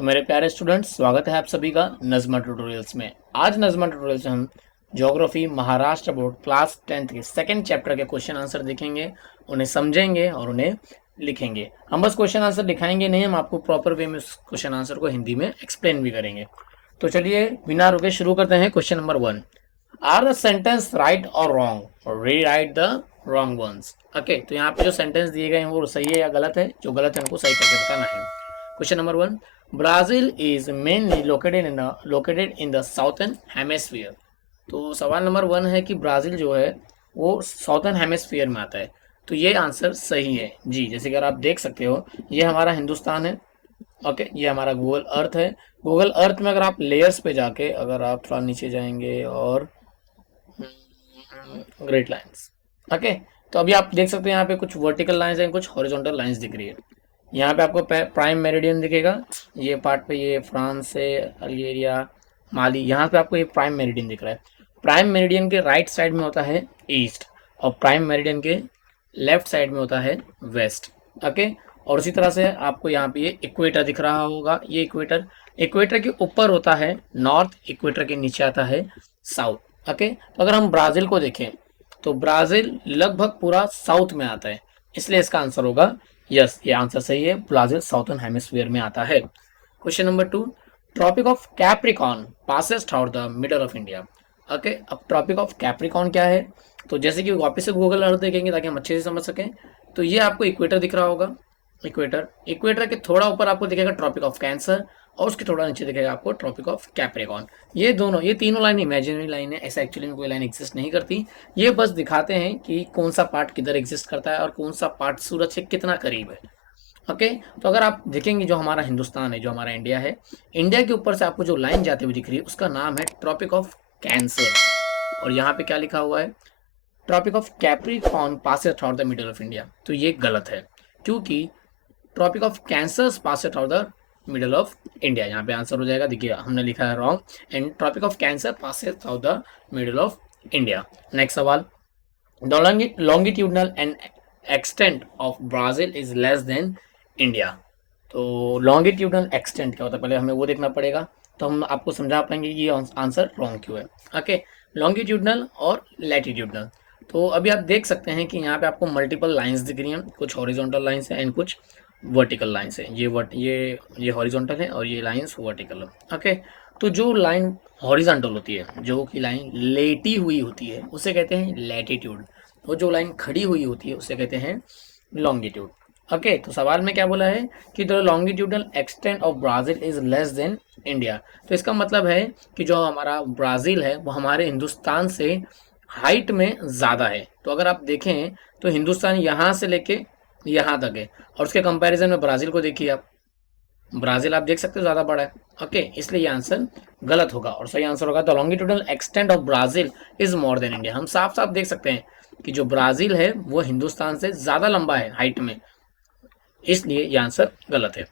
तो मेरे प्यारे स्टूडेंट्स, स्वागत है आप सभी का नज़मा ट्यूटोरियल्स में। आज नज़मा ट्यूटोरियल्स में हम geography Maharashtra board class 10th के सेकंड चैप्टर के क्वेश्चन आंसर देखेंगे, उन्हें समझेंगे और उन्हें लिखेंगे। हम बस क्वेश्चन आंसर दिखाएंगे नहीं, हम आपको प्रॉपर वे में उस क्वेश्चन आंसर को हिंदी में एक्सप्लेन भी करेंगे। तो चलिए बिना रुके शुरू करते हैं। Question number 1, are the sentence right और wrong? Rewrite the wrong ones. Okay, तो यहाँ पे जो सेंटेंस दिए गए हैं वो सही है या गलत है? जो गलत है उनको सही करके बताना है। Question number 1, Brazil is mainly located in the southern hemisphere. तो सवाल नंबर 1 है कि ब्राज़ील जो है वो साउथर्न हेमिस्फीयर में आता है। तो ये आंसर सही है जी। जैसे कि अगर आप देख सकते हो, ये हमारा हिंदुस्तान है। ओके, ये हमारा गूगल अर्थ है। गूगल अर्थ में अगर आप लेयर्स पे जाके अगर आप थोड़ा नीचे जाएंगे और ग्रेट लाइंस। ओके, तो अभी आप देख सकते हैं यहाँ पे कुछ वर्टिकल लाइंस हैं, कुछ हॉरिजॉन्टल लाइंस दिख रही है। यहाँ पे आपको प्राइम मेरिडियन दिखेगा। ये पार्ट पे ये फ्रांस है, अल्जीरिया, माली, यहाँ पे आपको ये प्राइम मेरिडियन दिख रहा है। प्राइम मेरिडियन के राइट साइड में होता है ईस्ट और प्राइम मेरिडियन के लेफ्ट साइड में होता है वेस्ट। ओके, और उसी तरह से आपको यहाँ पे ये इक्वेटर दिख रहा होगा। ये इक्वेटर, इक्वेटर के ऊपर होता है नॉर्थ, इक्वेटर के नीचे आता है साउथ। ओके, तो अगर हम ब्राज़ील को देखें तो ब्राज़ील लगभग पूरा साउथ में आता है, इसलिए इसका आंसर होगा यस। ये आंसर सही है, ब्राज़ील साउथर्न हेमिस्फीयर में आता है। Question number 2, tropic of Capricorn passes through the middle of India. Okay, अब ट्रॉपिक ऑफ कैप्रिकॉन क्या है? तो जैसे कि वापस से गूगल अर्थ देखेंगे ताकि हम अच्छे से समझ सकें, तो ये आपको इक्वेटर दिख रहा होगा। इक्वेटर, इक्वेटर के थोड़ा ऊपर आपको दिखेगा ट्रॉपिक ऑफ कैंसर और उसके थोड़ा नीचे दिखेगा आपको ट्रॉपिक ऑफ कैप्रिकॉन। ये दोनों, ये तीनों लाइन इमेजिनरी लाइन है, ऐसा एक्चुअली में कोई लाइन एग्जिस्ट नहीं करती। ये बस दिखाते हैं कि कौन सा पार्ट किधर एग्जिस्ट करता है और कौन सा पार्ट सूरज से कितना करीब है। ओके, तो अगर आप देखेंगे जो हमारा हिंदुस्तान है, जो हमारा इंडिया है, इंडिया के ऊपर से आपको जो लाइन जाती हुई दिख रही है उसका नाम है ट्रॉपिक ऑफ कैंसर। और यहाँ पे क्या लिखा हुआ है? Tropic of Capricorn passes through the middle of India. तो ये गलत है, क्योंकि tropic of cancer passes through the middle of India, यहाँ पे आंसर हो जाएगा। देखिए हमने लिखा है wrong, and tropic of cancer passes through the middle of India. Next सवाल, the longitudinal and extent of Brazil is less than India. तो लॉन्गिट्यूडनल एक्सटेंट क्या होता है, पहले हमें वो देखना पड़ेगा, तो हम आपको समझा पाएंगे कि ये आंसर रॉन्ग क्यों है। ओके, लॉन्गिट्यूडनल और लैटिट्यूडनल। तो अभी आप देख सकते हैं कि यहाँ पे आपको मल्टीपल लाइंस दिख रही हैं, कुछ हॉरिजॉन्टल लाइंस हैं एंड कुछ वर्टिकल लाइंस हैं। ये हॉरिजॉन्टल है और ये लाइंस वर्टिकल है। ओके, तो जो लाइन हॉरिजॉन्टल होती है, जो कि लाइन लेटी हुई होती है, उसे कहते हैं लैटिट्यूड। और जो लाइन खड़ी हुई होती है उसे कहते हैं लॉन्गिट्यूड। ओके, तो सवाल में क्या बोला है कि the longitudinal extent of Brazil is less than India. तो इसका मतलब है कि जो हमारा ब्राज़ील है वो हमारे हिंदुस्तान से हाइट में ज़्यादा है। तो अगर आप देखें तो हिंदुस्तान यहाँ से लेके यहाँ तक है, और उसके कंपैरिजन में ब्राज़ील को देखिए आप, ब्राज़ील आप देख सकते हो ज़्यादा बड़ा है। ओके, इसलिए ये आंसर गलत होगा और सही आंसर होगा the longitudinal extent of Brazil is more than India. हम साफ साफ देख सकते हैं कि जो ब्राज़ील है वो हिंदुस्तान से ज़्यादा लंबा है हाइट में, इसलिए ये आंसर गलत है।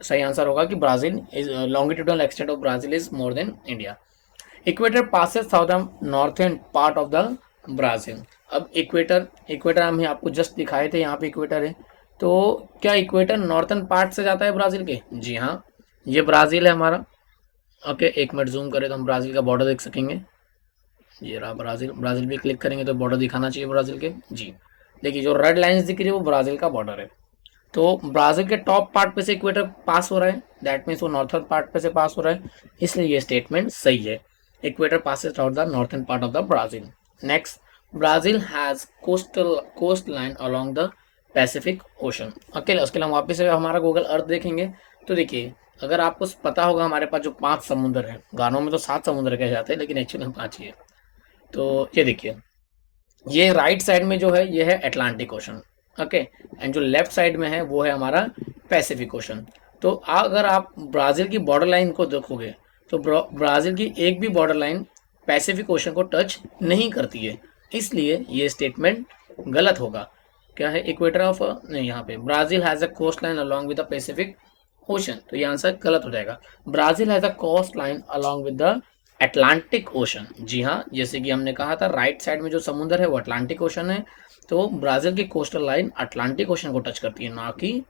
सही आंसर होगा कि Brazil is longitudinal extent of Brazil is more than India. Equator passes through the northern part of the Brazil. अब इक्वेटर, इक्वेटर हम आपको जस्ट दिखाए थे, यहाँ पे इक्वेटर है। तो क्या इक्वेटर नॉर्थर्न पार्ट से जाता है ब्राज़ील के? जी हाँ, ये ब्राज़ील है हमारा। ओके, एक मिनट जूम करें तो हम ब्राज़ील का बॉर्डर देख सकेंगे। ये रहा ब्राज़ील, ब्राज़ील भी क्लिक करेंगे तो बॉर्डर दिखाना चाहिए ब्राज़ील के। जी देखिए, जो रेड लाइंस दिख रही है वो ब्राज़ील का बॉर्डर है। तो ब्राज़ील के टॉप पार्ट पे से इक्वेटर पास हो रहा है, दैट मीन्स वो नॉर्थर्न पार्ट पे से पास हो रहा है, इसलिए ये स्टेटमेंट सही है। Equator passes through the northern part of the Brazil. Next, Brazil has coast line along the Pacific Ocean. अकेले उसके लिए हम वापस से हमारा गूगल अर्थ देखेंगे। तो देखिए, अगर आपको पता होगा हमारे पास जो 5 समुद्र हैं, गानों में तो 7 समुद्र कहे जाते हैं लेकिन एक्चुअली हम 5 ही है। तो ये देखिए, ये राइट साइड में जो है ये है अटलांटिक ओशन। ओके, एंड जो लेफ्ट साइड में है वो है हमारा पैसिफिक ओशन। तो अगर आप ब्राज़ील की बॉर्डर लाइन को देखोगे तो ब्राज़ील की एक भी बॉर्डर लाइन पैसिफिक ओशन को टच नहीं करती है, इसलिए ये स्टेटमेंट गलत होगा। क्या है? इक्वेटर ऑफ, नहीं, यहाँ पे Brazil has a coastline along with the Pacific Ocean, तो ये आंसर गलत हो जाएगा। Brazil has a coastline along with the Atlantic Ocean. जी हाँ, जैसे कि हमने कहा था राइट साइड में जो समुद्र है वो अटलांटिक ओशन है, तो ब्राज़ील की कोस्टल लाइन अटलांटिक ओशन को टच करती है, ना कि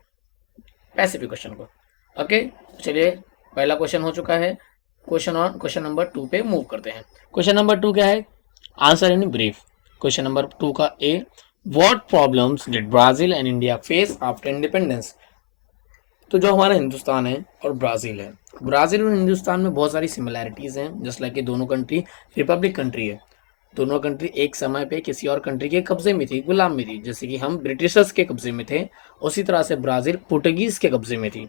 पैसिफिक ओशन को। ओके, चलिए पहला क्वेश्चन हो चुका है। क्वेश्चन नंबर 2 पे मूव करते हैं। क्वेश्चन नंबर 2 क्या है, answer in brief. Question number 2 का a, what problems did Brazil and India face after independence. तो जो हमारा हिंदुस्तान है और ब्राज़ील है, ब्राज़ील और हिंदुस्तान में बहुत सारी सिमिलैरिटीज़ हैं, जस्ट लाइक कि दोनों कंट्री रिपब्लिक कंट्री है। दोनों कंट्री एक समय पे किसी और कंट्री के कब्जे में थी, गुलाम में थी। जैसे कि हम ब्रिटिशर्स के कब्जे में थे, उसी तरह से ब्राज़ील पुर्तगीज़ के कब्जे में थी।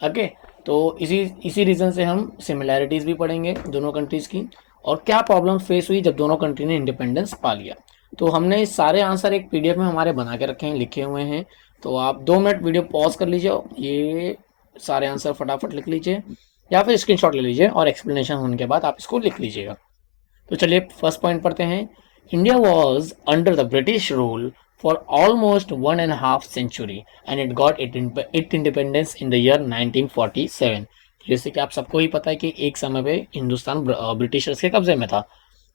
ओके, तो इसी इसी रीज़न से हम सिमिलैरिटीज़ भी पढ़ेंगे दोनों कंट्रीज़ की, और क्या प्रॉब्लम फेस हुई जब दोनों कंट्री ने इंडिपेंडेंस पा लिया। तो हमने सारे आंसर एक पीडीएफ में हमारे बना के रखे हैं, लिखे हुए हैं। तो आप 2 मिनट वीडियो पॉज कर लीजिए, ये सारे आंसर फटाफट लिख लीजिए, या फिर स्क्रीनशॉट ले लीजिए और एक्सप्लेनेशन होने के बाद आप इसको लिख लीजिएगा। तो चलिए फर्स्ट पॉइंट पढ़ते हैं। India was under the British rule for almost 1.5 century and it got it independence in the year 1947। जैसे कि आप सबको ही पता है कि एक समय पे हिंदुस्तान ब्रिटिशर्स के कब्जे में था।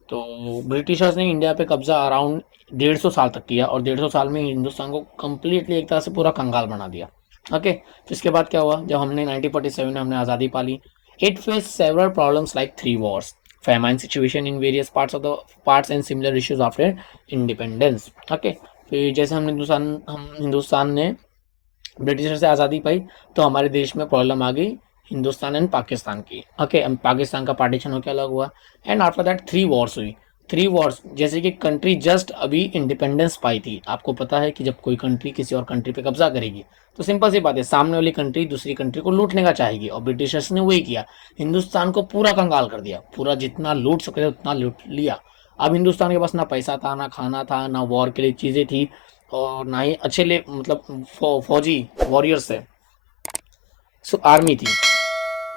तो ब्रिटिशर्स ने इंडिया पे कब्जा अराउंड 150 साल तक किया, और 150 साल में हिंदुस्तान को कम्प्लीटली एक तरह से पूरा कंगाल बना दिया। ओके, तो इसके बाद क्या हुआ, जब हमने 1947 में हमने आज़ादी पाली, it face several problems like 3 wars, famine situation in various parts and similar issues after independence। Okay, फिर जैसे हम हिंदुस्तान ने ब्रिटिशर से आज़ादी पाई, तो हमारे देश में प्रॉब्लम आ गई हिंदुस्तान एंड पाकिस्तान की। ओके, पाकिस्तान का पार्टीशन होकर अलग हुआ, एंड आफ्टर दैट 3 wars हुई। 3 wars जैसे कि कंट्री जस्ट अभी इंडिपेंडेंस पाई थी। आपको पता है कि जब कोई कंट्री किसी और कंट्री पे कब्जा करेगी, तो सिंपल सी बात है, सामने वाली कंट्री दूसरी कंट्री को लूटने का चाहेगी, और ब्रिटिशर्स ने वही किया, हिंदुस्तान को पूरा कंगाल कर दिया, पूरा जितना लूट सकते उतना लूट लिया। अब हिंदुस्तान के पास ना पैसा था, ना खाना था, ना वॉर के लिए चीज़ें थी, और ना ही अच्छे ले मतलब फौजी वॉरियर्स है, सो आर्मी थी।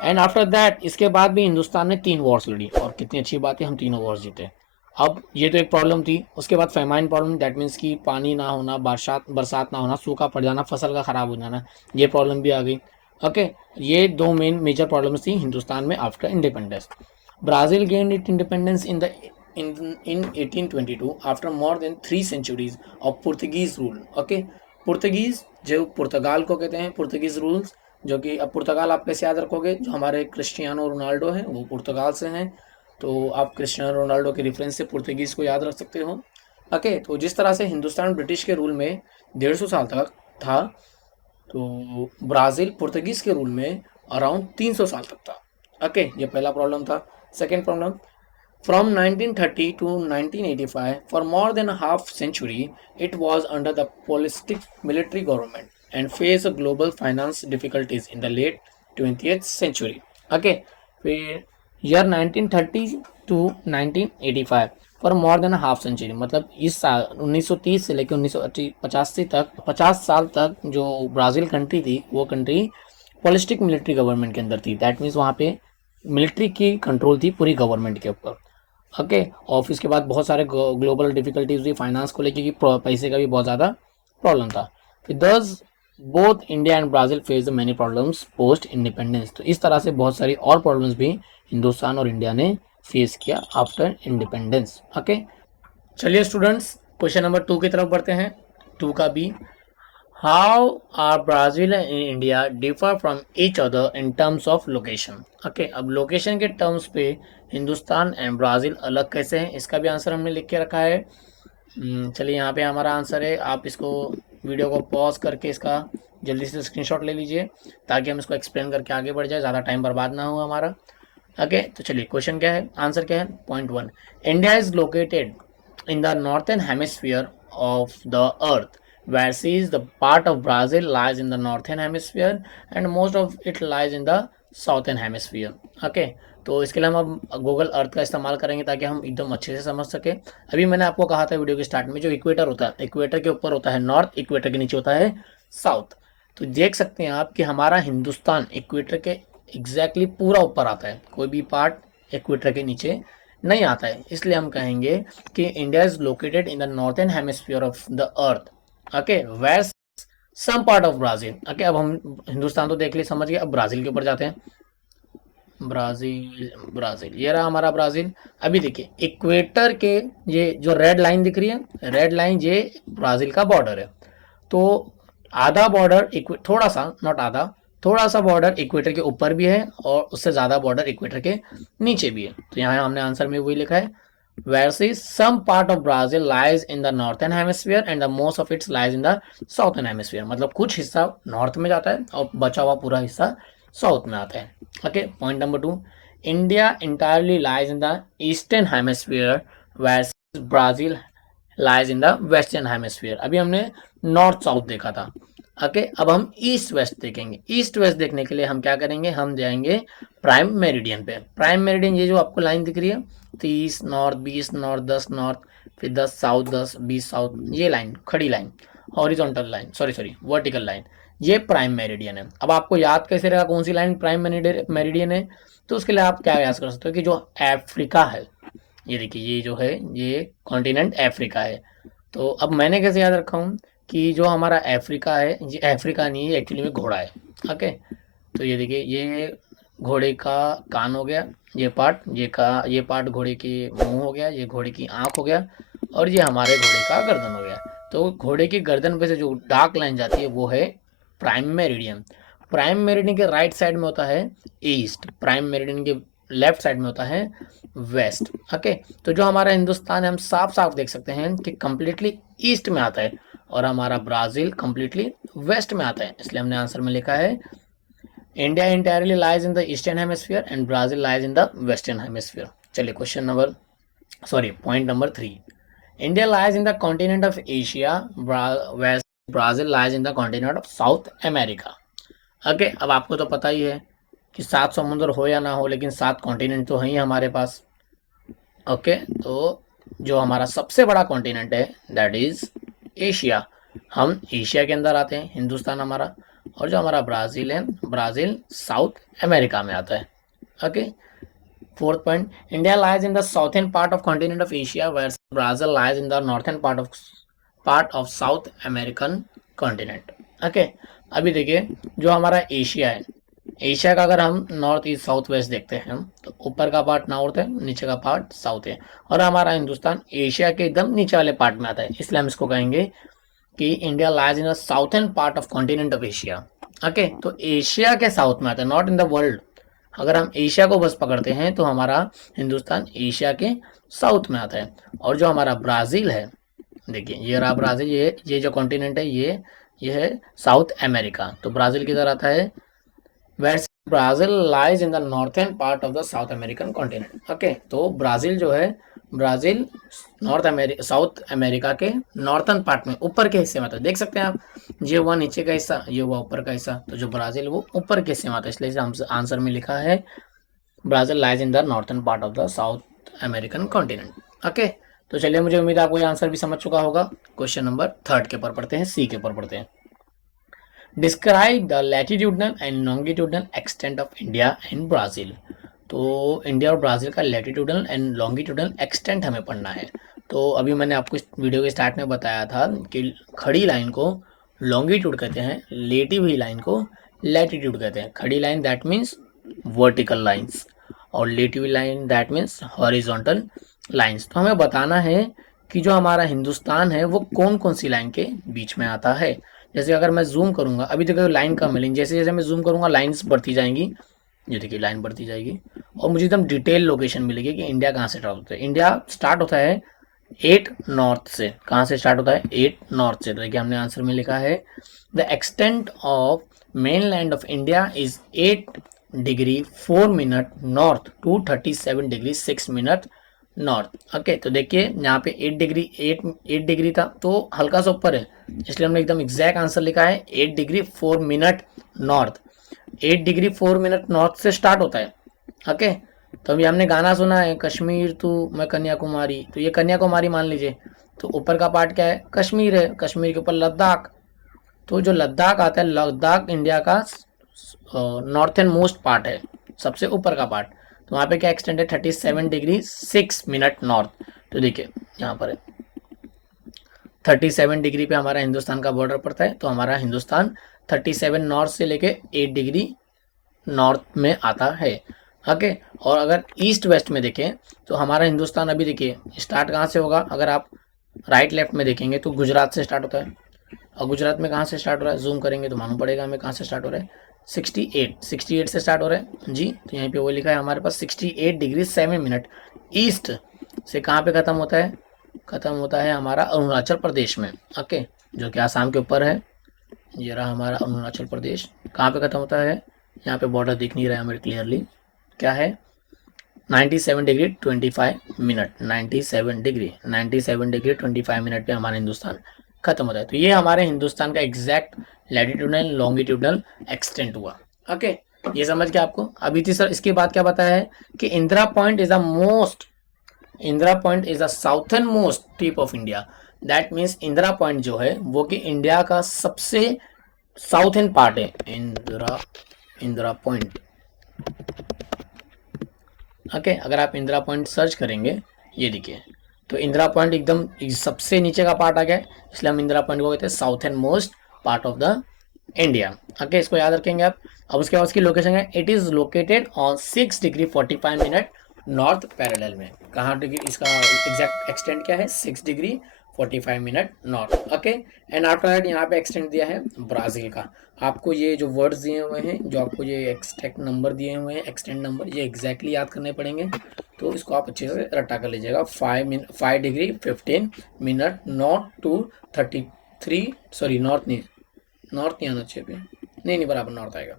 एंड आफ्टर दैट इसके बाद भी हिंदुस्तान ने 3 wars लड़ी, और कितनी अच्छी बात है हम तीनों वॉर्स जीते। अब ये तो एक प्रॉब्लम थी। उसके बाद फेमाइन प्रॉब्लम, दैट मीन्स कि पानी ना होना, बरसात ना होना, सूखा पड़ जाना, फसल का ख़राब हो जाना, ये प्रॉब्लम भी आ गई। ओके, ये 2 मेन मेजर प्रॉब्लम्स थी हिंदुस्तान में after independence. Brazil gained it independence in 1822 after more than 3 centuries of Portuguese rule। Okay, Portuguese जो पुर्तगाल को कहते हैं, पुर्तगीज रूल्स, जो कि अब पुर्तगाल आप कैसे याद रखोगे, जो हमारे क्रिस्टियानो रोनाल्डो हैं वो पुर्तगाल से हैं, तो आप क्रिस्टियानो रोनाल्डो के रेफरेंस से पुर्तगीज को याद रख सकते हो। ओके, तो जिस तरह से हिंदुस्तान ब्रिटिश के रूल में 150 साल तक था, तो ब्राज़ील पुर्तगीज के रूल में अराउंड 300 साल तक था। ओके, ये पहला प्रॉब्लम था। Second problem, from 1930 to 1985, for more than a half century, it was under the politic military government and faced global finance difficulties in the late 20th century। Okay, फिर year 1930 to 1985, for more than a half century, मतलब इस साल 1930 से लेकर 1985 तक 50 साल तक जो ब्राज़ील कंट्री थी, वो कंट्री पॉलिटिक मिलिट्री गवर्नमेंट के अंदर थी। दैट मीन्स वहाँ पे मिलिट्री की कंट्रोल थी पूरी गवर्नमेंट के ऊपर। ओके, और इसके बाद बहुत सारे ग्लोबल डिफिकल्टीज हुई फाइनेंस को लेके, कि पैसे का भी बहुत ज़्यादा प्रॉब्लम था। फिर दस both India and Brazil face the many problems post independence. तो इस तरह से बहुत सारी और प्रॉब्लम्स भी हिंदुस्तान और इंडिया ने फेस किया आफ्टर इंडिपेंडेंस। ओके, चलिए स्टूडेंट्स क्वेश्चन नंबर 2 की तरफ बढ़ते हैं। 2 का B, how are Brazil and India differ from each other in terms of location. Okay, अब लोकेशन के टर्म्स पे हिंदुस्तान एंड ब्राज़ील अलग कैसे हैं, इसका भी आंसर हमने लिख के रखा है। चलिए यहाँ पे हमारा आंसर है। आप इसको वीडियो को पॉज करके इसका जल्दी से स्क्रीनशॉट ले लीजिए, ताकि हम इसको एक्सप्लेन करके आगे बढ़ जाए, ज़्यादा टाइम बर्बाद ना हो हमारा। ओके, तो चलिए क्वेश्चन क्या है, आंसर क्या है। Point 1, India is located in the northern hemisphere of the earth, whereas the part of Brazil lies in the northern hemisphere and most of it lies in the southern hemisphere। okay, तो इसके लिए हम अब Google Earth का इस्तेमाल करेंगे, ताकि हम एकदम अच्छे से समझ सके। अभी मैंने आपको कहा था वीडियो के स्टार्ट में, जो इक्वेटर होता है, इक्वेटर के ऊपर होता है नॉर्थ, इक्वेटर के नीचे होता है साउथ। तो देख सकते हैं आप कि हमारा हिंदुस्तान इक्वेटर के एग्जैक्टली पूरा ऊपर आता है, कोई भी पार्ट इक्वेटर के नीचे नहीं आता है। इसलिए हम कहेंगे कि India is located in the northern hemisphere of the earth. Okay, where some part of Brazil. Okay, अब हम हिंदुस्तान तो देख लिए, समझ गए, अब ब्राज़ील के ऊपर जाते हैं। ब्राज़ील, ब्राज़ील ये रहा हमारा ब्राज़ील। अभी देखिए इक्वेटर के ये जो रेड लाइन दिख रही है, रेड लाइन ये ब्राज़ील का बॉर्डर है। तो आधा बॉर्डर थोड़ा सा, नॉट आधा, थोड़ा सा बॉर्डर इक्वेटर के ऊपर भी है और उससे ज़्यादा बॉर्डर इक्वेटर के नीचे भी है। तो यहाँ हमने आंसर में वही लिखा है, whereas some part of Brazil lies in the northern hemisphere and the most of it lies in the southern hemisphere। मतलब कुछ हिस्सा नॉर्थ में जाता है और बचा हुआ पूरा हिस्सा साउथ में आता है। Okay, point number 2, India entirely lies in the eastern hemisphere whereas Brazil lies in the western hemisphere. अभी हमने नॉर्थ साउथ देखा था। ओके, अब हम ईस्ट वेस्ट देखेंगे। ईस्ट वेस्ट देखने के लिए हम क्या करेंगे, हम जाएंगे प्राइम मेरिडियन पे। प्राइम मेरिडियन ये जो आपको लाइन दिख रही है 30 नॉर्थ, 20 नॉर्थ, 10 नॉर्थ, फिर 10 साउथ, 10 20 साउथ, ये लाइन खड़ी line, horizontal line, sorry vertical line, ये प्राइम मेरिडियन है। अब आपको याद कैसे रहेगा कौन सी लाइन प्राइम मेरिडियन है? तो उसके लिए आप क्या याद कर सकते हो कि जो अफ्रीका है, ये देखिए ये जो है ये कॉन्टिनेंट अफ्रीका है। तो अब मैंने कैसे याद रखा हूँ कि जो हमारा अफ्रीका है, ये अफ्रीका नहीं है, एक्चुअली में घोड़ा है। ओके, तो ये देखिए ये घोड़े का कान हो गया, ये पार्ट घोड़े के मुंह हो गया, ये घोड़े की आँख हो गया, और ये हमारे घोड़े का गर्दन हो गया। तो घोड़े की गर्दन पे से जो डार्क लाइन जाती है वो है प्राइम मेरिडियन। प्राइम मेरिडियन के राइट साइड में होता है ईस्ट, प्राइम मेरिडियन के लेफ्ट साइड में होता है वेस्ट। ओके, तो जो हमारा हिंदुस्तान है हम साफ साफ देख सकते हैं कि कंप्लीटली ईस्ट में आता है और हमारा ब्राज़ील कंप्लीटली वेस्ट में आता है। इसलिए हमने आंसर में लिखा है India entirely lies in the eastern hemisphere and Brazil lies in the western hemisphere. चलिए point number 3, India lies in the continent of Asia west Brazil lies in the continent of South America. Okay, अब आपको तो पता ही है कि 7 समुद्र हो या ना हो, लेकिन 7 कॉन्टिनेंट तो हैं ही हमारे पास। ओके, तो जो हमारा सबसे बड़ा कॉन्टिनेंट है दैट इज एशिया। हम एशिया के अंदर आते हैं, हिंदुस्तान हमारा, और जो हमारा ब्राज़ील है, ब्राज़ील साउथ अमेरिका में आता है। Okay, fourth point, India lies in the southern part of continent of Asia where Brazil lies in the northern part of South American continent. Okay, अभी देखिए जो हमारा एशिया है, एशिया का अगर हम नॉर्थ ईस्ट साउथ वेस्ट देखते हैं तो ऊपर का पार्ट नॉर्थ है, नीचे का पार्ट साउथ है, और हमारा हिंदुस्तान एशिया के एकदम नीचे वाले पार्ट में आता है। इसलिए हम इसको कहेंगे कि India lies in the southern part of continent of Asia. Okay, तो एशिया के साउथ में आता है, नॉट इन द वर्ल्ड। अगर हम एशिया को बस पकड़ते हैं तो हमारा हिंदुस्तान एशिया के साउथ में आता है। और जो हमारा ब्राज़ील है, देखिए ये रहा ब्राज़ील, ये जो कॉन्टिनेंट है ये है साउथ अमेरिका। तो ब्राज़ील किधर आता है, where Brazil lies in the northern part of the South American continent. Okay, तो ब्राज़ील जो है, ब्राज़ील साउथ अमेरिका के नॉर्थर्न पार्ट में ऊपर के हिस्से में आता है। देख सकते हैं आप, ये हुआ नीचे का हिस्सा, ये हुआ ऊपर का हिस्सा, तो जो ब्राज़ील वो ऊपर के हिस्से में आता है। इसलिए आंसर में लिखा है Brazil lies in the northern part of the South American continent. Okay, तो चलिए मुझे उम्मीद है आपको ये आंसर भी समझ चुका होगा। क्वेश्चन नंबर 3 के ऊपर पढ़ते हैं, सी के ऊपर पढ़ते हैं। Describe the latitudinal and longitudinal extent of India and Brazil. तो इंडिया और ब्राज़ील का लैटिट्यूडनल एंड लॉन्गिट्यूडनल एक्सटेंट हमें पढ़ना है। तो अभी मैंने आपको इस वीडियो के स्टार्ट में बताया था कि खड़ी लाइन को लॉन्गिट्यूड कहते हैं, लेटी हुई लाइन को लैटिट्यूड कहते हैं। खड़ी line that means vertical lines और लेटी हुई line that means horizontal lines. तो हमें बताना है कि जो हमारा हिंदुस्तान है वो कौन कौन सी लाइन के बीच में आता है। जैसे अगर मैं जूम करूंगा, अभी देखो लाइन कम है, लेकिन जैसे जैसे मैं जूम करूंगा लाइन्स बढ़ती जाएंगी। ये देखिए लाइन बढ़ती जाएगी और मुझे एकदम डिटेल लोकेशन मिलेगी कि इंडिया कहाँ से स्टार्ट होता है। इंडिया स्टार्ट होता है 8 नॉर्थ से। कहाँ से स्टार्ट होता है? 8 नॉर्थ से। तो देखिए हमने आंसर में लिखा है the extent of mainland of India is 8 degree 4 minute north to 37 degree 6 minute north. Okay, तो देखिए यहाँ पे 8 डिग्री था तो हल्का सा ऊपर है, इसलिए हमने एकदम एग्जैक्ट आंसर लिखा है 8 degree 4 minute north. 8 degree 4 minute north से स्टार्ट होता है। ओके, तो अभी हमने गाना सुना है कश्मीर तू मैं कन्याकुमारी, तो ये कन्याकुमारी मान लीजिए। तो ऊपर का पार्ट क्या है? कश्मीर है, कश्मीर के ऊपर लद्दाख। तो जो लद्दाख आता है, लद्दाख इंडिया का नॉर्थर्न मोस्ट पार्ट है, सबसे ऊपर का पार्ट। तो वहाँ पे क्या एक्सटेंड है? 37 डिग्री 6 मिनट नॉर्थ। तो देखिए यहाँ पर है 37 डिग्री पे हमारा हिंदुस्तान का बॉर्डर पड़ता है। तो हमारा हिंदुस्तान 37 नॉर्थ से लेके 8 डिग्री नॉर्थ में आता है। ओके, और अगर ईस्ट वेस्ट में देखें तो हमारा हिंदुस्तान अभी देखिए स्टार्ट कहाँ से होगा। अगर आप राइट लेफ्ट में देखेंगे तो गुजरात से स्टार्ट होता है। और गुजरात में कहाँ से स्टार्ट हो रहा है? जूम करेंगे तो मालूम पड़ेगा हमें कहाँ से स्टार्ट हो रहा है। 68 से स्टार्ट हो रहा है जी। तो यहीं पे वो लिखा है हमारे पास 68 डिग्री 7 मिनट ईस्ट से कहाँ पे ख़त्म होता है, ख़त्म होता है हमारा अरुणाचल प्रदेश में। ओके, जो कि आसाम के ऊपर है। ये रहा हमारा अरुणाचल प्रदेश। कहाँ पे ख़त्म होता है, यहाँ पे बॉर्डर दिख नहीं रहा है हमें क्लियरली, क्या है 97 डिग्री 25 मिनट, 97 डिग्री 25 मिनट पे हमारा हिंदुस्तान खत्म होता है। तो ये हमारे हिंदुस्तान का एग्जैक्ट लैटिट्यूडनल लॉन्गिट्यूडनल एक्सटेंट हुआ। ओके, ये समझ गया आपको। अभी तीसरा इसके बाद क्या बताया है कि Indira point is the most, Indira point is the southern most tip of India. That means Indira point जो है वो कि इंडिया का सबसे साउथर्न पार्ट है। इंदिरा, इंदिरा पॉइंट। ओके, अगर आप इंदिरा पॉइंट सर्च करेंगे, ये देखिए, तो इंदिरा पॉइंट एकदम सबसे नीचे का पार्ट आ गया है, इसलिए हम इंदिरा पॉइंट को कहते हैं southern most part of the India. Okay, इसको याद रखेंगे आप। अब उसके बाद उसकी लोकेशन है, it is located on 6 degree 45 minute north parallel में। कहाँ डिग्री, इसका एग्जैक्ट एक्सटेंट क्या है, 6 degree 45 minute north. Okay, and after that यहाँ पे एक्सटेंट दिया है ब्राज़ील का। आपको ये जो वर्ड्स दिए हुए हैं, जो आपको ये एक्सटेंट नंबर दिए हुए हैं, एक्सटेंट नंबर, ये एग्जैक्टली याद करने पड़ेंगे। तो इसको आप अच्छे से रट्टा कर लीजिएगा। 5 degree 15 minute north to 33, sorry north नहीं, नॉर्थ नहीं आना चाहिए, नहीं बराबर नॉर्थ आएगा।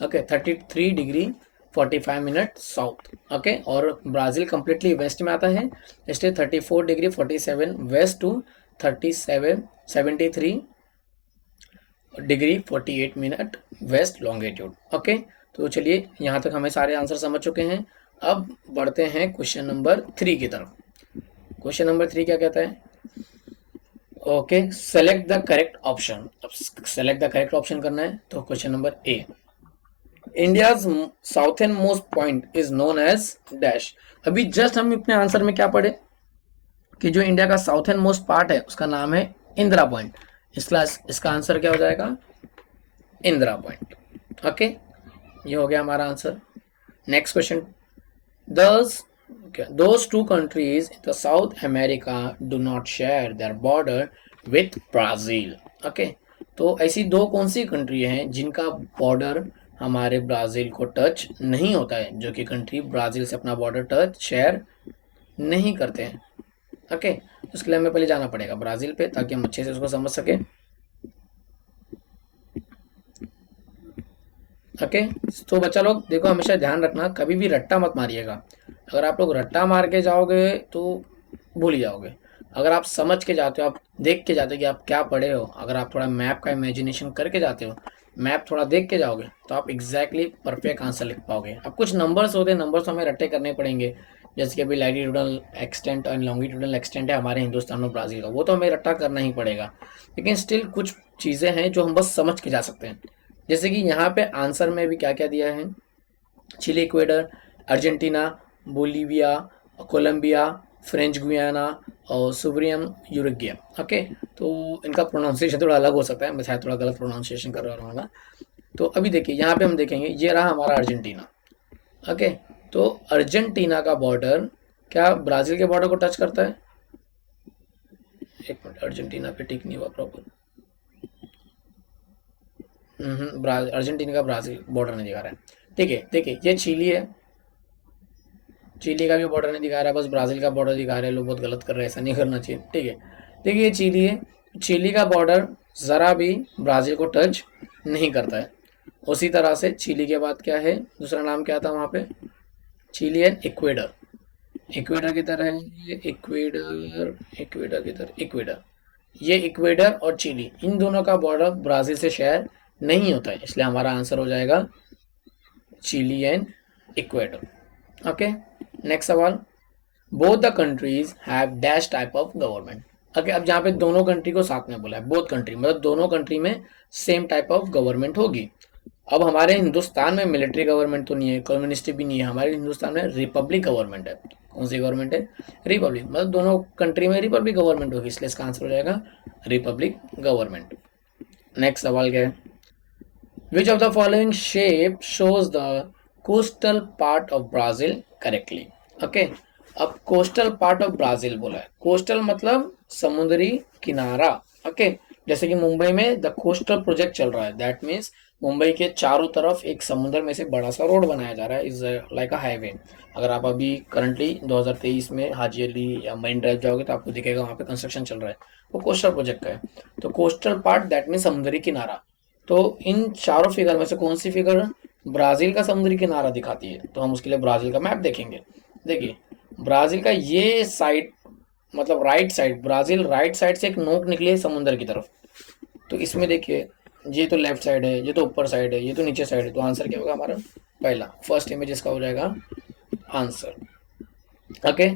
Okay, 33 degree 45 minute south. Okay, और ब्राज़ील कम्प्लीटली वेस्ट में आता है, इसलिए 34 degree 47 west to 73 degree 48 minute west longitude. Okay, तो चलिए यहाँ तक हमें सारे आंसर समझ चुके हैं। अब बढ़ते हैं क्वेश्चन नंबर 3 की तरफ। क्वेश्चन नंबर 3 क्या कहता है, okay, select the correct option. अब सेलेक्ट द करेक्ट ऑप्शन करना है, तो question number A, India's southernmost point is known as dash. अभी जस्ट हम अपने आंसर में क्या पढ़े कि जो इंडिया का साउथर्न मोस्ट पार्ट है उसका नाम है इंदिरा पॉइंट। इसका आंसर क्या हो जाएगा, इंदिरा पॉइंट। ओके, ये हो गया हमारा answer. Next question, those two countries in the South America do not share their border with Brazil. Okay, तो ऐसी दो कौन सी कंट्री हैं जिनका बॉर्डर हमारे ब्राज़ील को टच नहीं होता है, जो कि कंट्री ब्राज़ील से अपना बॉर्डर टच शेयर नहीं करते हैं। ओके, उसके लिए हमें पहले जाना पड़ेगा ब्राज़ील पे, ताकि हम अच्छे से उसको समझ सकें। ओके, तो बच्चा लोग देखो, हमेशा ध्यान रखना, कभी भी रट्टा मत मारिएगा। अगर आप लोग रट्टा मार के जाओगे तो भूल ही जाओगे। अगर आप समझ के जाते हो, आप देख के जाते हो कि आप क्या पढ़े हो, अगर आप थोड़ा मैप का इमेजिनेशन करके जाते हो, मैप थोड़ा देख के जाओगे, तो आप एग्जैक्टली परफेक्ट आंसर लिख पाओगे। अब कुछ नंबर्स होते हैं, नंबर्स हमें रट्टे करने पड़ेंगे, जैसे कि अभी लैटिट्यूडल एक्सटेंट और लॉन्गिट्यूडल एक्सटेंट है हमारे हिंदुस्तान और ब्राज़ील का, वो तो हमें रट्टा करना ही पड़ेगा। लेकिन स्टिल कुछ चीज़ें हैं जो हम बस समझ के जा सकते हैं। जैसे कि यहाँ पे आंसर में भी क्या क्या दिया है, Chile, Ecuador, Argentina, Bolivia, Colombia, French Guiana और सुब्रियम यूरुग्वे। ओके, तो इनका प्रोनाउंसिएशन थोड़ा अलग हो सकता है, मैं शायद थोड़ा गलत प्रोनाउंसिएशन कर रहा हूँ। तो अभी देखिए यहाँ पे हम देखेंगे, ये रहा हमारा अर्जेंटीना। ओके, तो अर्जेंटीना का बॉर्डर क्या ब्राज़ील के बॉर्डर को टच करता है? एक मिनट, अर्जेंटीना पे टिक नहीं हुआ प्रॉपर। अर्जेंटीना का ब्राज़ील बॉर्डर नहीं दिखा रहा है। ठीक है, देखिए ये चिली है, चिली का भी बॉर्डर नहीं दिखा रहा है, बस ब्राज़ील का बॉर्डर दिखा रहे हैं। लोग बहुत गलत कर रहे हैं, ऐसा नहीं करना चाहिए। ठीक है, देखिए ये चिली है, चिली का बॉर्डर ज़रा भी ब्राज़ील को टच नहीं करता है। उसी तरह से चिली के बाद क्या है, दूसरा नाम क्या था वहाँ पे, चिली एंड इक्वेडर। इक्वेडर की तरह है ये, इक्वेडर, इक्वेडर की तरह, इक्वेडर, ये इक्वेडर और चिली, इन दोनों का बॉर्डर ब्राज़ील से शेयर नहीं होता है, इसलिए हमारा आंसर हो जाएगा Chile and Ecuador. Okay, next सवाल, both the countries have dash type of government. Okay, अब जहाँ पे दोनों कंट्री को साथ में बोला है, बोथ कंट्री मतलब दोनों कंट्री में सेम टाइप ऑफ गवर्नमेंट होगी। अब हमारे हिंदुस्तान में मिलिट्री गवर्नमेंट तो नहीं है, कम्युनिस्ट भी नहीं है, हमारे हिंदुस्तान में रिपब्लिक गवर्नमेंट है। कौन सी गवर्नमेंट है? रिपब्लिक, मतलब दोनों कंट्री में रिपब्लिक गवर्नमेंट होगी, इसलिए इसका आंसर हो जाएगा रिपब्लिक गवर्नमेंट। नेक्स्ट सवाल क्या है, which of the following shape shows the coastal part of Brazil correctly. Okay, अब कोस्टल पार्ट ऑफ ब्राज़ील बोला है, कोस्टल मतलब समुद्री किनारा। ओके, जैसे कि मुंबई में द कोस्टल प्रोजेक्ट चल रहा है, दैट मीन्स मुंबई के चारों तरफ एक समुद्र में से बड़ा सा रोड बनाया जा रहा है, इज लाइक अ हाईवे। अगर आप अभी करंटली 2023 में हाजी अली या मरीन ड्राइव जाओगे तो आपको दिखेगा वहाँ पे कंस्ट्रक्शन चल रहा है, वो कोस्टल प्रोजेक्ट का है। तो कोस्टल पार्ट दैट मीन समुद्री किनारा। तो इन चारों फिगर में से कौन सी फिगर ब्राज़ील का समुद्री किनारा दिखाती है, तो हम उसके लिए ब्राज़ील का मैप देखेंगे। देखिए, ब्राज़ील का ये साइड, मतलब right side, Brazil right side से एक नोक निकली है समुद्र की तरफ। तो इसमें देखिए, ये तो लेफ्ट साइड है, ये तो ऊपर साइड है, ये तो नीचे साइड है, तो आंसर क्या होगा हमारा? पहला, फर्स्ट इमेज इसका हो जाएगा answer. Okay,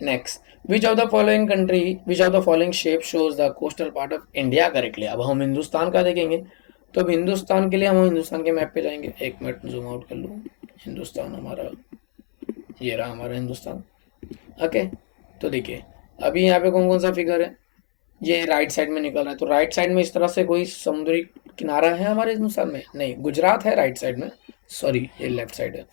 next, which of the following country, which of the following shape shows the coastal part of India correctly. अब हम हिंदुस्तान का देखेंगे, तो अब हिंदुस्तान के लिए हम हिंदुस्तान के मैप पे जाएंगे। एक मिनट जूम आउट कर लूँ। हिंदुस्तान हमारा, ये रहा हमारा हिंदुस्तान। ओके, तो देखिए अभी यहाँ पे कौन कौन सा फिगर है, ये राइट साइड में निकल रहा है, तो राइट साइड में इस तरह से कोई समुद्री किनारा है हमारे हिंदुस्तान में? नहीं, गुजरात है राइट साइड में, सॉरी ये लेफ्ट साइड है,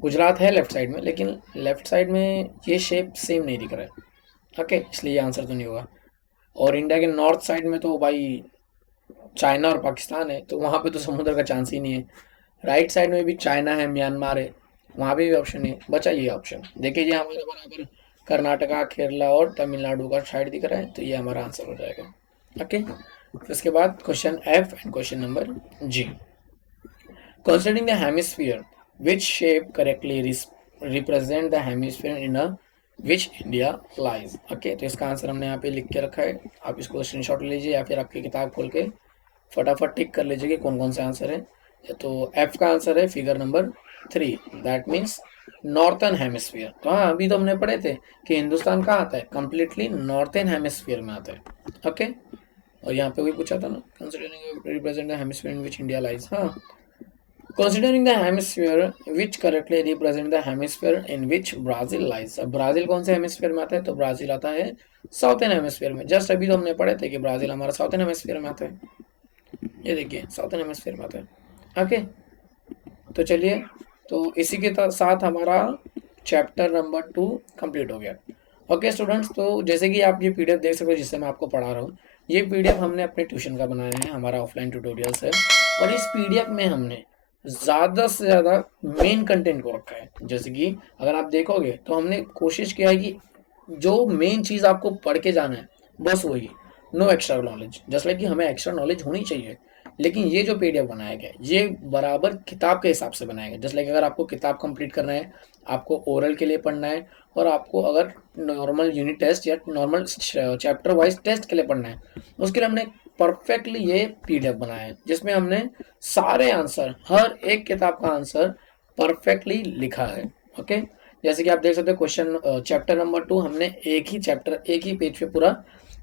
गुजरात है लेफ्ट साइड में, लेकिन लेफ्ट साइड में ये शेप सेम नहीं दिख रहा है। ओके, इसलिए ये आंसर तो नहीं होगा। और इंडिया के नॉर्थ साइड में तो भाई चाइना और पाकिस्तान है, तो वहाँ पे तो समुद्र का चांस ही नहीं है। राइट साइड में भी चाइना है, म्यांमार है, वहाँ पे भी ऑप्शन नहीं है, बचा ये ऑप्शन। देखिए ये हमारे बराबर कर्नाटका, केरला और तमिलनाडु का साइड दिख रहा है, तो ये हमारा आंसर हो जाएगा। ओके, तो इसके बाद question F and question number G. Considering the hemisphere, which shape correctly represent the hemisphere in a which India lies? Okay, तो इसका आंसर हमने यहाँ पे लिख के रखा है, आप इसको स्क्रीनशॉट ले लीजिए या फिर आपकी किताब खोल के फटाफट टिक कर लीजिए कि कौन कौन से आंसर है। तो एफ का आंसर है figure number 3, that means northern hemisphere. तो हाँ, अभी तो हमने पढ़े थे कि हिंदुस्तान कहाँ आता है, कंप्लीटली नॉर्थन हेमिस्फीयर में आता है। ओके, और यहाँ पे भी पूछा था ना, considering represent the hemisphere in which India lies. हाँ, considering the hemisphere which correctly represent the hemisphere in which Brazil lies। अब ब्राजील कौन से हेमिस्फीयर में आता है, तो ब्राजील आता है साउथर्न हेमिस्फीयर में। जस्ट अभी तो हमने पढ़े थे कि ब्राजील हमारा साउथर्न हेमिस्फीयर में आता है, ये देखिए साउथर्न हेमिस्फीयर में आता है। ओके, तो चलिए, तो इसी के साथ हमारा चैप्टर नंबर 2 कंप्लीट हो गया। ओके स्टूडेंट्स, तो जैसे कि आप ये पीडीएफ देख सकते हो जिससे मैं आपको पढ़ा रहा हूँ, ये पीडीएफ हमने अपने ट्यूशन का बनाया है, हमारा ऑफलाइन ट्यूटोरियल्स है, और इस पीडीएफ में हमने ज़्यादा से ज़्यादा मेन कंटेंट को रखा है। जैसे कि अगर आप देखोगे तो हमने कोशिश किया है कि जो मेन चीज़ आपको पढ़ के जाना है बस वही, no extra knowledge. Just like कि हमें एक्स्ट्रा नॉलेज होनी चाहिए, लेकिन ये जो पीडीएफ बनाया गया है ये बराबर किताब के हिसाब से बनाया गया। जस्ट लाइक अगर आपको किताब कंप्लीट करना है, आपको ओरल के लिए पढ़ना है, और आपको अगर नॉर्मल यूनिट टेस्ट या नॉर्मल चैप्टर वाइज टेस्ट के लिए पढ़ना है, उसके लिए हमने परफेक्टली ये पीडीएफ बनाया है, जिसमें हमने सारे आंसर, हर एक किताब का आंसर परफेक्टली लिखा है। ओके, जैसे कि आप देख सकते हो क्वेश्चन चैप्टर नंबर 2 हमने एक ही चैप्टर एक ही पेज पे पूरा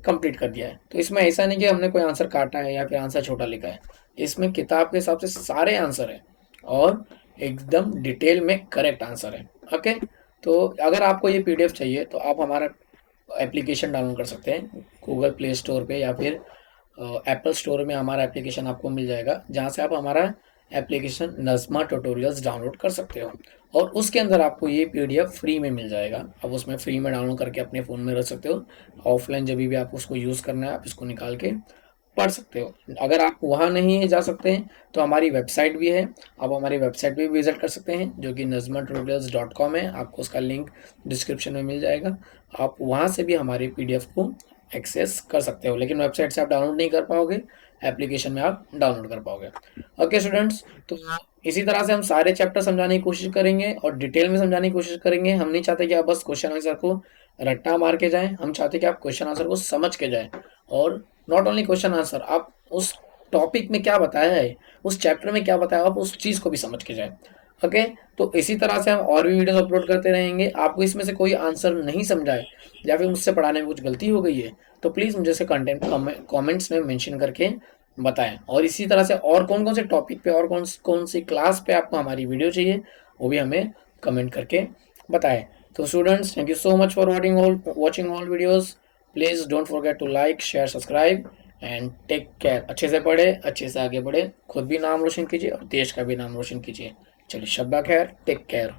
कंप्लीट कर दिया है। तो इसमें ऐसा नहीं कि हमने कोई आंसर काटा है या फिर आंसर छोटा लिखा है, इसमें किताब के हिसाब से सारे आंसर है और एकदम डिटेल में करेक्ट आंसर है। ओके, तो अगर आपको ये पीडीएफ चाहिए तो आप हमारा एप्लीकेशन डाउनलोड कर सकते हैं गूगल प्ले स्टोर पे या फिर एप्पल स्टोर में हमारा एप्लीकेशन आपको मिल जाएगा, जहाँ से आप हमारा एप्लीकेशन नज़्मा ट्यूटोरियल्स डाउनलोड कर सकते हो, और उसके अंदर आपको ये पीडीएफ फ्री में मिल जाएगा। आप उसमें फ्री में डाउनलोड करके अपने फ़ोन में रख सकते हो। ऑफलाइन जब भी आप उसको यूज़ करना है आप इसको निकाल के पढ़ सकते हो। अगर आप वहाँ नहीं जा सकते हैं तो हमारी वेबसाइट भी है, आप हमारी वेबसाइट भी विजिट कर सकते हैं जो कि nazmattutorials.com है। आपको उसका लिंक डिस्क्रिप्शन में मिल जाएगा, आप वहाँ से भी हमारे पीडीएफ को एक्सेस कर सकते हो, लेकिन वेबसाइट से आप डाउनलोड नहीं कर पाओगे, एप्लीकेशन में आप डाउनलोड कर पाओगे। ओके स्टूडेंट्स, तो इसी तरह से हम सारे चैप्टर समझाने की कोशिश करेंगे और डिटेल में समझाने की कोशिश करेंगे। हम नहीं चाहते कि आप बस क्वेश्चन आंसर को रट्टा मार के जाएं, हम चाहते कि आप क्वेश्चन आंसर को समझ के जाएं, और नॉट ओनली क्वेश्चन आंसर, आप उस टॉपिक में क्या बताया है, उस चैप्टर में क्या बताया, आप उस चीज़ को भी समझ के जाएं। ओके, तो इसी तरह से हम और भी वीडियोस अपलोड करते रहेंगे। आपको इसमें से कोई आंसर नहीं समझाए या फिर मुझसे पढ़ाने में कुछ गलती हो गई है तो प्लीज़ मुझे से कंटेंट कमेंट्स में मेंशन करके बताएं। और इसी तरह से और कौन कौन से टॉपिक पे और कौन कौन सी क्लास पे आपको हमारी वीडियो चाहिए वो भी हमें कमेंट करके बताएं। तो students, thank you so much for watching all videos. Please don't forget to like, share, subscribe and take care. अच्छे से पढ़े, अच्छे से आगे बढ़े, खुद भी नाम रोशन कीजिए और देश का भी नाम रोशन कीजिए। चलिए, शब्बा खैर, टेक केयर।